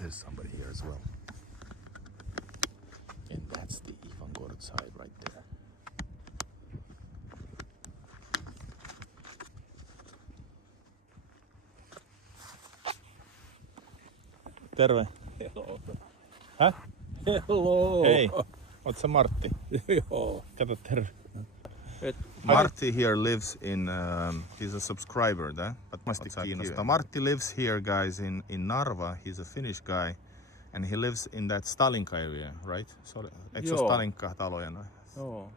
There's somebody here as well. And that's the Ivangorod side right there. Terve. Hello. Häh? Hello. Hei, oot sä Martti? Joo. Kato, terve. Et, Marty here lives in, he's a subscriber, but Marty lives here, guys, in Narva. He's a Finnish guy, and he lives in that Stalinka area, right? Eikö se ole Joo. Stalinka-taloja noin? joo.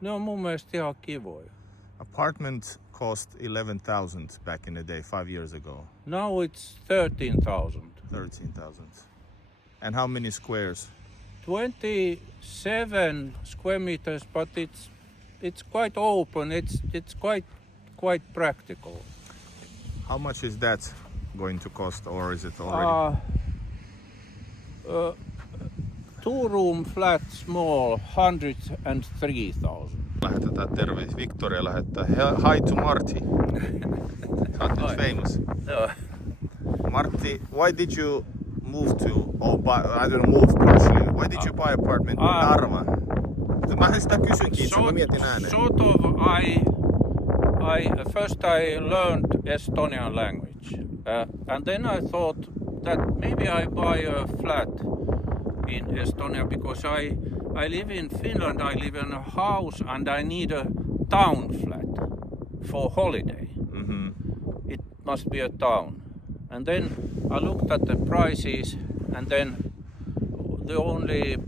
Ne on mun mielestä ihan kivoja. Apartment cost 11,000 back in the day, 5 years ago. Now it's 13,000. 13,000. And how many squares? 27 square meters, but it's quite open. It's quite practical. How much is that going to cost, or is it already? 2-room flat small, 103,000. Lähetetään terveisiä. Victoria lähettää. Hi to Marty. Sä oot nyt famous. Joo. Marty, why did you move to, I don't know, move partially. Why did you buy apartment in Narva? Mä sitä kysynkin, itse mä mietin ääneen. Sort of, first I learned Estonian language, and then I thought that maybe I buy a flat in Estonia because I live in Finland. I live in a house and I need a town flat for holiday. Mm-hmm. It must be a town. And then I looked at the prices, and then the only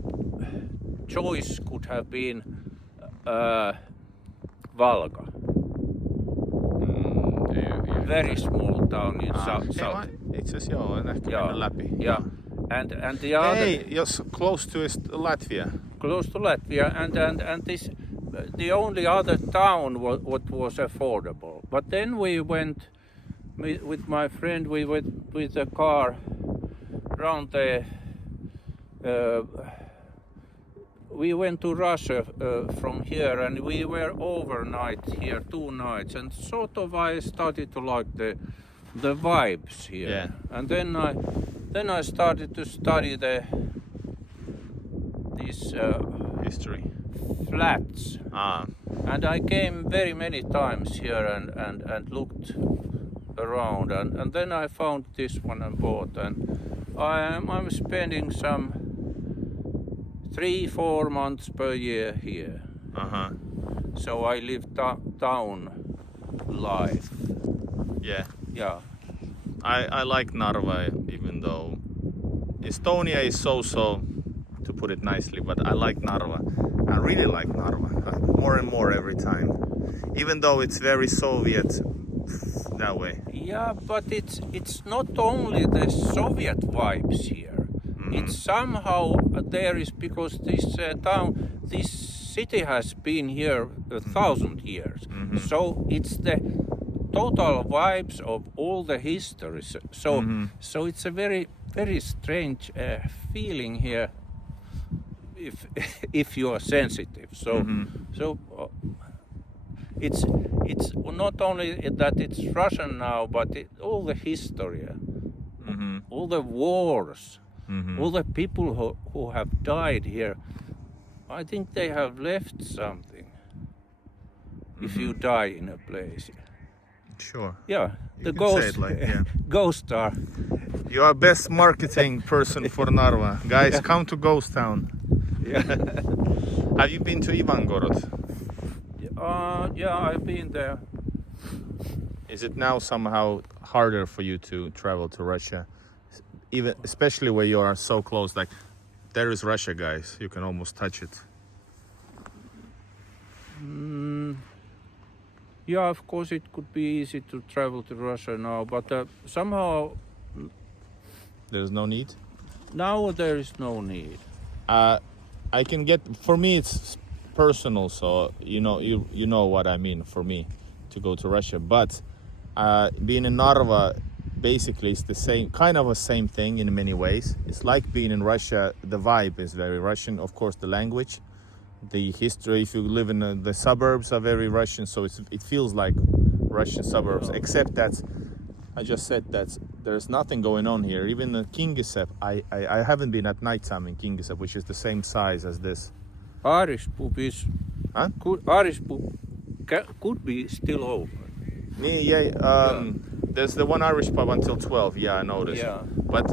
choice could have been Valga. Very small town in south. Itse asiassa joo, en ehkä mennä läpi. Yeah. And the other Hey, just close to Latvia. close to Latvia, and this the only other town what was affordable. But then we went with my friend. We went with the car around the. We went to Russia from here, and we were overnight here 2 nights, and sort of I started to like the vibes here. Yeah. And then I started to study these History. flats, and I came very many times here and looked around, and then I found this one and bought, and I'm spending some 3-4 months per year here. Uh-huh. So I live town life. Yeah. Yeah. I like Narva, even though Estonia is so, to put it nicely, but I like Narva. I really like Narva, more and more every time. Even though it's very Soviet that way. Yeah, but it's not only the Soviet vibes here. It's somehow there is, because this city has been here 1,000 years. Mm-hmm. So it's the total vibes of all the histories. So it's a very, very strange feeling here if you are sensitive. So it's not only that it's Russian now, but all the history, all the wars. All the people who have died here, I think they have left something. If you die in a place. Sure. Yeah, You the can ghost, say it like, yeah. ghost star. You are best marketing person for Narva. Guys, come to Ghost Town. Yeah. Have you been to Ivangorod? Yeah, I've been there. Is it now somehow harder for you to travel to Russia? Even especially where you are so close, like there is Russia, guys. You can almost touch it. Yeah, of course it could be easy to travel to Russia now, but somehow There's no need. now there is no need. I can get. For me, it's personal, so you know what I mean. For me, to go to Russia, but being in Narva. Basically, it's the same, kind of a same thing in many ways. It's like being in Russia. The vibe is very Russian. Of course, the language, the history. If you live in the suburbs are very Russian, so it feels like Russian suburbs. Except that I just said that there's nothing going on here. Even the Kingisepp, I haven't been at nighttime in Kingisepp, which is the same size as this. Irish pub is Huh? Irish pub could be still open. There's the one Irish pub until 12. Yeah, I noticed. Yeah. But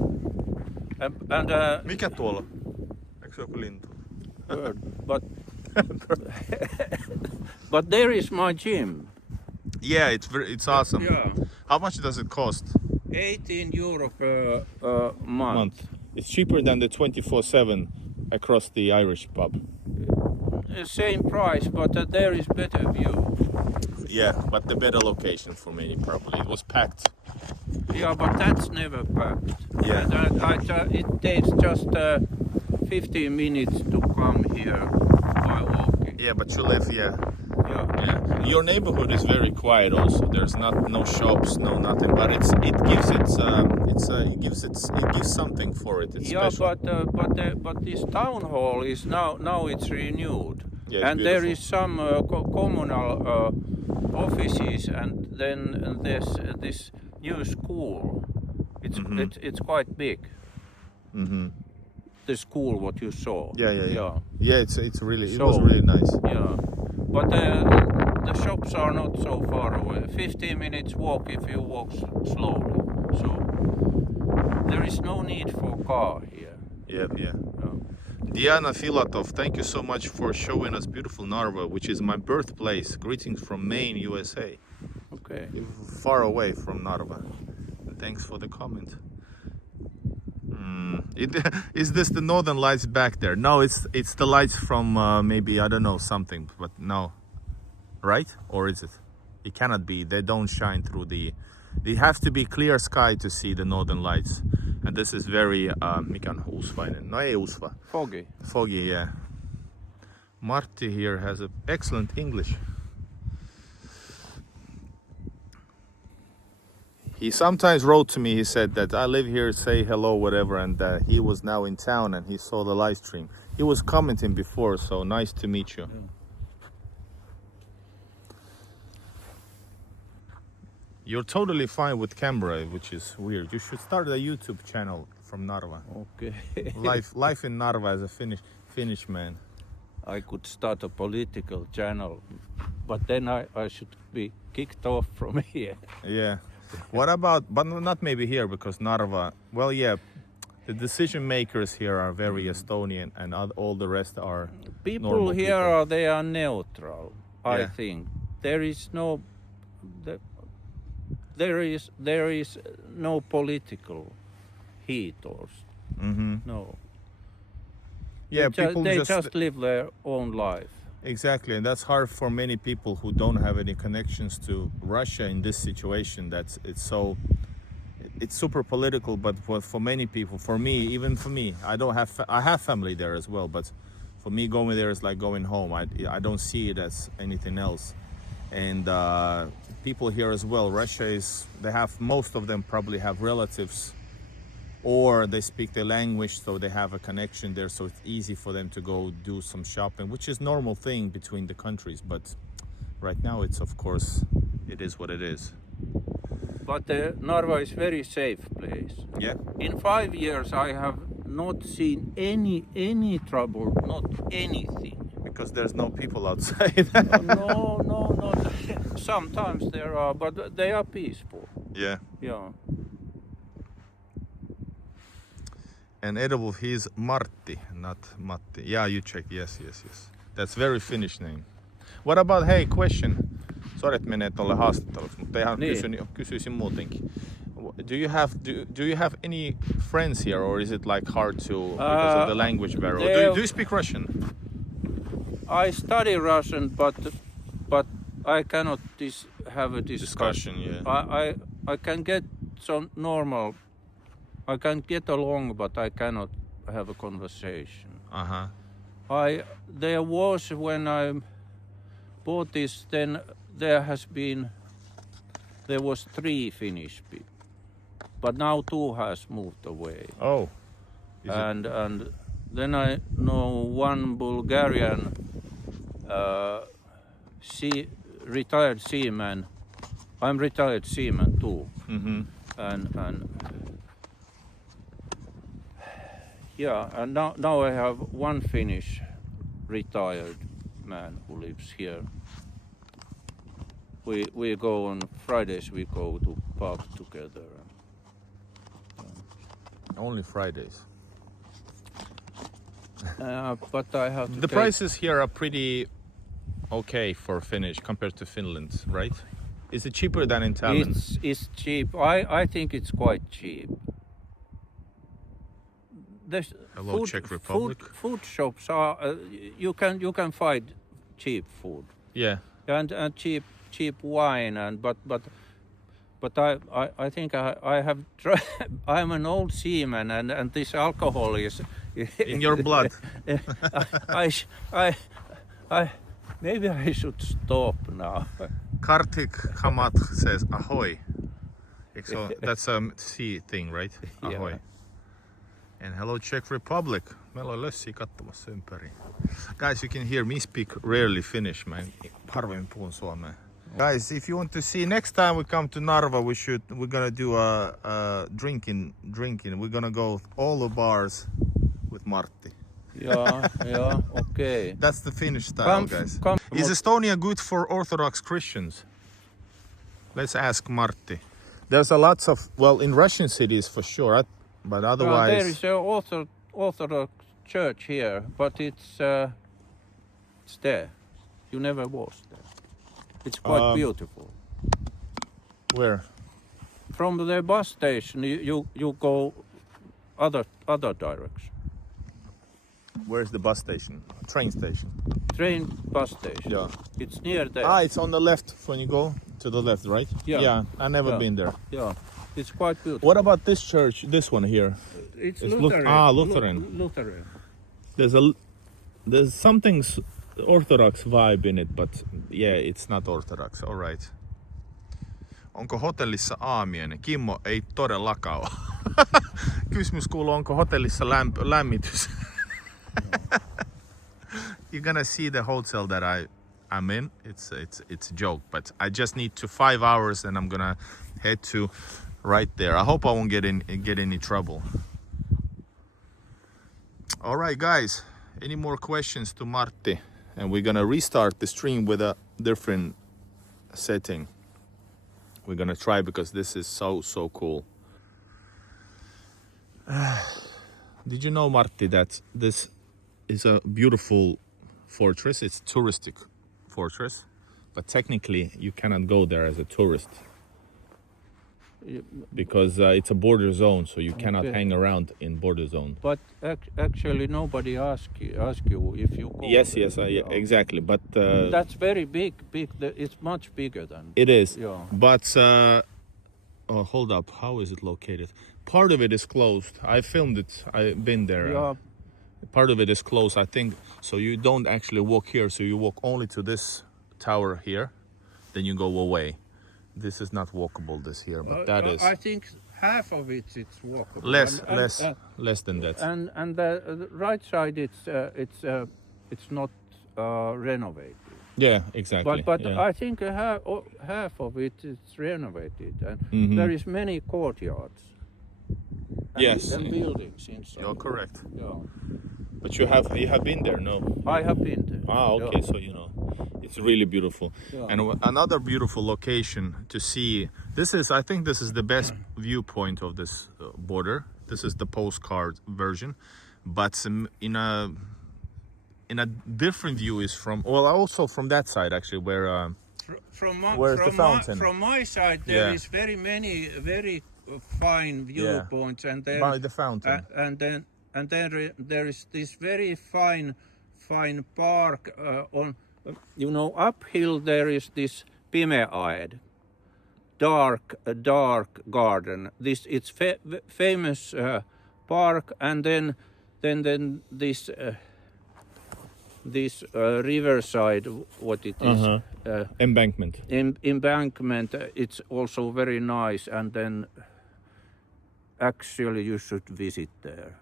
And mikä tuolla? Eikö se joku lintu? bird, but there is my gym. Yeah, it's awesome. Yeah. How much does it cost? €18 per month. It's cheaper than the 24/7 across the Irish pub. Same price, but there is better view. Yeah, but the better location for me probably. It was packed. Yeah, but that's never packed. Yeah. And it takes just 15 minutes to come here by walking. Yeah, but you live Yeah. Yeah. Your neighborhood is very quiet also. There's no shops, no nothing, but it gives something for it. It's Yeah, special. but this town hall is now it's renewed. Yeah, it's and there beautiful. is some communal offices, and then there's this new school. It's quite big. Mm-hmm. The school what you saw. Yeah. Yeah, it So- was really nice. Yeah, but the shops are not so far away. 15 minutes walk if you walk slowly. So there is no need for car here. Yeah. Yeah. Diana Filatov, thank you so much for showing us beautiful Narva, which is my birthplace. Greetings from Maine, USA. Okay. Far away from Narva. Thanks for the comment. Is this the northern lights back there? No, it's the lights from maybe, I don't know, something, but no. Right? Or is it? It cannot be. They don't shine through They have to be clear sky to see the northern lights. And this is very, mikä on usvainen? No ei usva. Foggy. Foggy, yeah. Marty here has an excellent English. He sometimes wrote to me, he said that I live here, say hello, whatever, and he was now in town and he saw the live stream. He was commenting before, so nice to meet you. Yeah. You're totally fine with camera, which is weird. You should start a YouTube channel from Narva. Okay. Life in Narva as a Finnish man. I could start a political channel, but then I should be kicked off from here. Yeah. What about, but not maybe here, because Narva, well, yeah, the decision makers here are very Estonian and all the rest are People normal here they are neutral. I Yeah. think there is no there is no political heat or no. Yeah, They people just live their own life. Exactly, and that's hard for many people who don't have any connections to Russia in this situation. It's super political, but for many people, for me, even for me, I have family there as well, but for me going there is like going home. I don't see it as anything else. And people here as well, most of them probably have relatives, or they speak the language, so they have a connection there, so it's easy for them to go do some shopping, which is normal thing between the countries. But right now, it is what it is. But Narva is very safe place. Yeah. In 5 years, I have not seen any trouble, not anything. Because there's no people outside. No. Sometimes there are, but they are peaceful. Yeah. Yeah. And edible, he's Marty, not Matti. Yeah, you check. Yes. That's very Finnish name. What about, hey, question. Sorry, että menee tolle haastatteluksi, mutta ihan kysyisin muutenkin. Do you have any friends here, or is it like hard to because of the language barrier? Do you speak Russian? I study Russian, but I cannot have a discussion. Yeah. I can get some normal. I can get along, but I cannot have a conversation. There was, when I bought this, then there was 3 Finnish people, but now 2 has moved away. Oh. And then I know one Bulgarian retired seaman I'm retired seaman too, Mm-hmm. and yeah, and now I have one Finnish retired man who lives here. We go on Fridays. We go to pub together. Only Fridays. But I have to The take, prices here are pretty okay for Finnish compared to Finland, right? Is it cheaper than in Tallinn? It's cheap. I think it's quite cheap. There's Hello, Czech Republic. Food shops are you can find cheap food Yeah. and cheap wine but I think I have I'm an old seaman and this alcohol is In your blood. I maybe I should stop now. Kartik Kamat says ahoy. So that's a sea thing, right? Ahoy. Yeah. And hello Czech Republic. Meillä on lössiä katsomassa ympäri. Guys, you can hear me speak rarely Finnish, man. Harvemmin puhun suomea. Guys, if you want to see next time we come to Narva, we're gonna do a drinking. We're gonna go all the bars with Marty. Yeah, okay. That's the Finnish style, guys. Is Estonia good for Orthodox Christians? Let's ask Marty. There's a lots of, well, in Russian cities for sure, but otherwise... There is an Orthodox church here, but it's there. You never was there. It's quite beautiful. Where? From the bus station, you go other direction. Where's the bus station? Train station? Train bus station. Yeah. It's near there. It's on the left when you go to the left, right? Yeah. I've never been there. Yeah, it's quite beautiful. What about this church, this one here? It's Lutheran. Lutheran. Lutheran. Lutheran. There's something Orthodox vibe in it, but yeah, it's not Orthodox. All right. Onko hotellissa aamiainen? Kimmo, ei todellakaan ole. Kysymys kuuluu, onko hotellissa lämmitys? You're gonna see the hotel that I'm in. It's a joke, but I just need 5 hours and I'm gonna head to right there. I hope I won't get any trouble. All right, guys. Any more questions to Marty? And we're gonna restart the stream with a different setting. We're gonna try because this is so cool. Did you know, Marty, that this is a beautiful fortress? It's a touristic fortress, but technically you cannot go there as a tourist because it's a border zone, so you cannot hang around in border zone. But actually, nobody ask you if you go. Yes, there. Exactly. But that's very big. It's much bigger than. It is. Yeah. But hold up. How is it located? Part of it is closed. I filmed it. I've been there. Yeah. Part of it is closed, I think. So you don't actually walk here. So you walk only to this tower here. Then you go away. This is not walkable, this here, but that is. I think half of it's walkable. Less than that. And the right side, it's not renovated. Yeah, exactly. But yeah. I think half of it is renovated, and there is many courtyards. Yes. And buildings inside. You're correct. Yeah. But you have been there, no? I have been there. Okay, Yeah. so you know, it's really beautiful. Yeah. And another beautiful location to see. I think this is the best viewpoint of this border. This is the postcard version, but in a different view is also from that side actually, where where's the fountain? From my side, there is very many very fine viewpoints, and then by the fountain, and then there is this very fine park on. Uphill there is this pimeäed, dark garden. It's famous park, and then this riverside, what it is, embankment. Embankment. It's also very nice, and then actually you should visit there.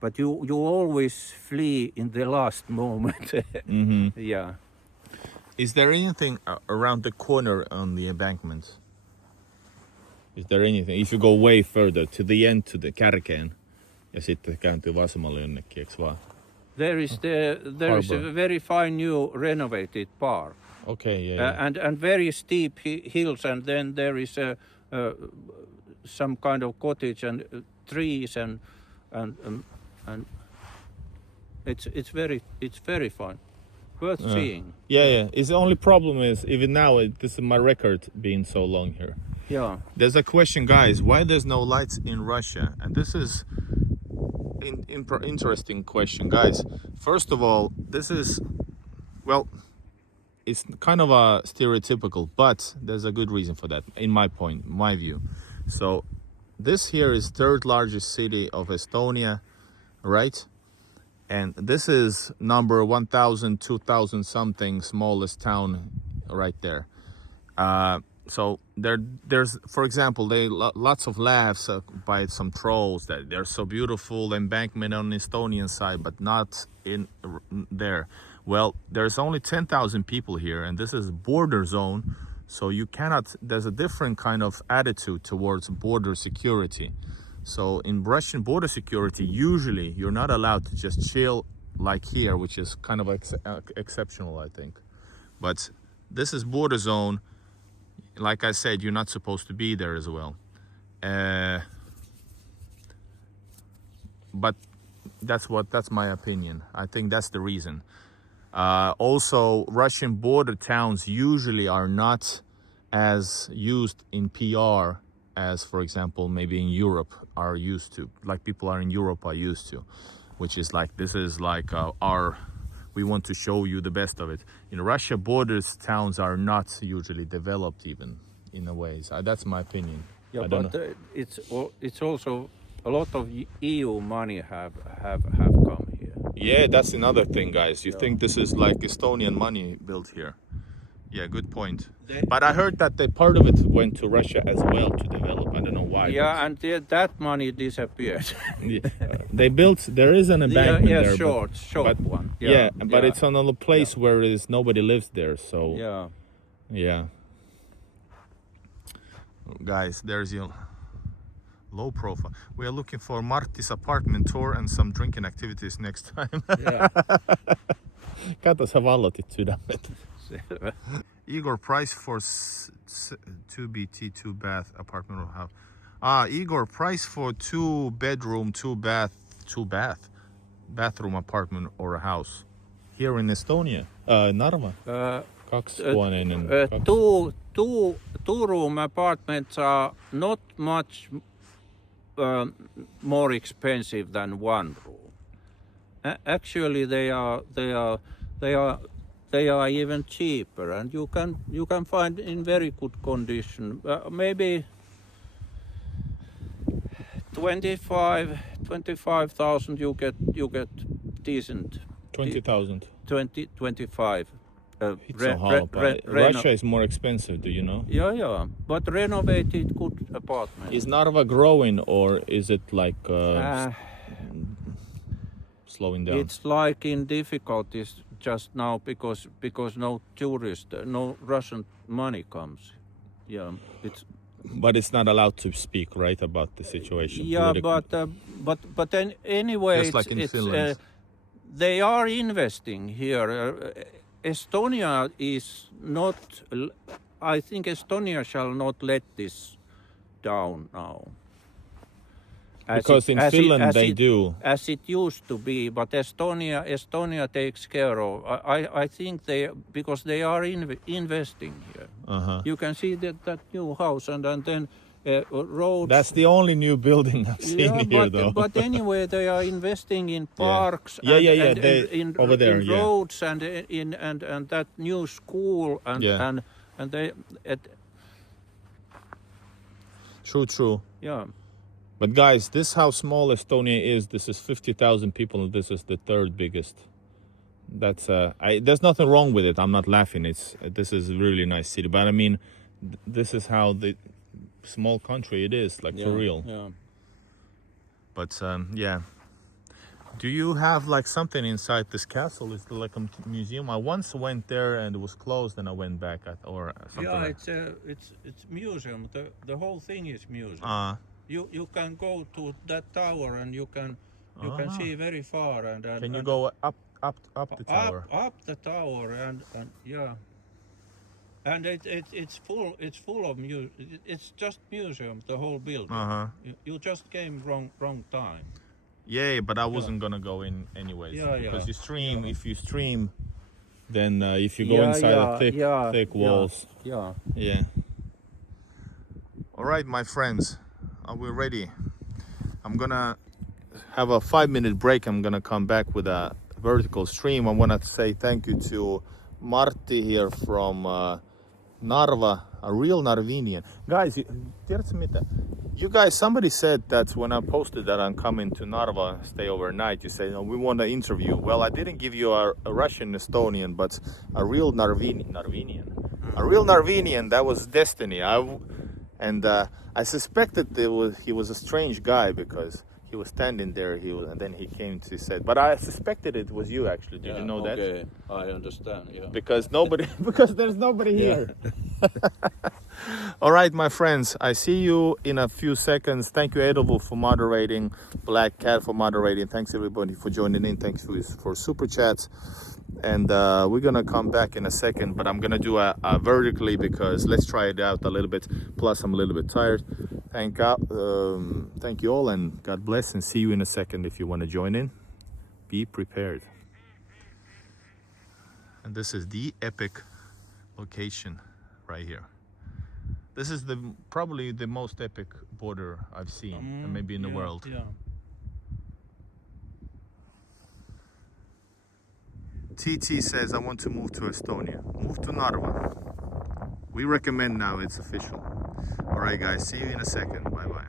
But you always flee in the last moment. Yeah. Is there anything around the corner on the embankment? Is there anything? If you go way further to the end, to the kärkeen, ja sitten kääntyy vasemmalle jonnekin, eiks vaan? There is a very fine new renovated park. Okay, yeah. And very steep hills, and then there is some kind of cottage and trees and it's very fun, worth seeing. Yeah. It's the only problem is even now this is my record being so long here. Yeah. There's a question, guys. Why there's no lights in Russia? And this is interesting question, guys. First of all, this is it's kind of a stereotypical, but there's a good reason for that, in my view. So this here is third largest city of Estonia, right? And this is number 1,000, 2,000 something, smallest town right there. So there's, for example, lots of laughs by some trolls that they're so beautiful, embankment on the Estonian side, but not in there. Well, there's only 10,000 people here, and this is border zone, so you cannot. There's a different kind of attitude towards border security. So in Russian border security, usually you're not allowed to just chill like here, which is kind of exceptional, I think. But this is border zone. Like I said, you're not supposed to be there as well. But that's my opinion. I think that's the reason. Also, Russian border towns usually are not as used in PR as, for example, maybe in Europe are used to, like people are in Europe are used to, which is like, this is like we want to show you the best of it. In Russia, borders towns are not usually developed even in a way. So that's my opinion. Yeah, but it's also a lot of EU money have come here. Yeah, that's another thing, guys. You think this is like Estonian money built here? Yeah, good point. But I heard that part of it went to Russia as well to develop. I don't know why. Yeah, and that money disappeared. They built. There is an embankment there. Short one. Yeah, but it's on a place where nobody lives there. So yeah. Guys, there's your low profile. We are looking for Marty's apartment tour and some drinking activities next time. Yeah. Kato, sä vallotit sydämet. Igor, price for 2 BT, 2 bath apartment or house. Igor, price for 2 bedroom, 2 bathroom apartment or a house here in Estonia, Narva. Two room apartments are not much more expensive than 1 room. Actually, they are even cheaper, and you can find in very good condition. Maybe 25,000 you get decent. 20,000. 25. Russia is more expensive, do you know? Yeah, but renovated good apartment. Is Narva growing or is it like slowing down? It's like in difficulties just now because no tourist, no Russian money comes. Yeah, But it's not allowed to speak, right, about the situation. Yeah, but then anyway, just like in Finland. They are investing here. Estonia is not. I think Estonia shall not let this down now. Because in Finland they do. As it used to be, but Estonia takes care of. I think because they are investing here. You can see that new house and then roads. That's the only new building I've seen here, though. But anyway, they are investing in parks. In over there, in roads and that new school and they. True. Yeah. But guys, this is how small Estonia is. This is 50,000 people, and this is the third biggest. That's there's nothing wrong with it. I'm not laughing. This is a really nice city. But I mean, this is how the small country it is, like for real. Yeah. But yeah. Do you have like something inside this castle? Is it like a museum? I once went there and it was closed, and I went back or something. Yeah, like. it's museum. The whole thing is museum. You can go to that tower and you can see very far and Can you go up the tower? Up the tower and yeah. And it's full of it's just museum, the whole building. You just came wrong time. Yeah, but I wasn't gonna go in anyways. Yeah, because you stream. yeah. If you stream, then if you go inside the thick walls. Yeah. Yeah. All right, my friends, are we ready? I'm gonna have a 5-minute break. I'm gonna come back with a vertical stream. I want to say thank you to Marty here from Narva, a real Narvinian. Guys, tiedätkö mitä? You guys, somebody said that when I posted that I'm coming to Narva, stay overnight, you say, no, we want an interview. Well, I didn't give you a Russian Estonian, but a real Narvinian. A real Narvinian, that was destiny. I suspected he was a strange guy because he was standing there, and then he came to say, but I suspected it was you actually. Did you know that? Okay, I understand. Yeah. Because there's nobody here. All right, my friends, I see you in a few seconds. Thank you, Edovo, for moderating, Black Cat for moderating. Thanks everybody for joining in. Thanks for super chats. And we're gonna come back in a second, but I'm gonna do a vertically because let's try it out a little bit. Plus, I'm a little bit tired. Thank you all, and God bless. And see you in a second if you want to join in. Be prepared. And this is the epic location right here. This is probably the most epic border I've seen, and maybe in the world. Yeah. TT says, I want to move to Estonia. Move to Narva. We recommend now, it's official. All right, guys, see you in a second. Bye-bye.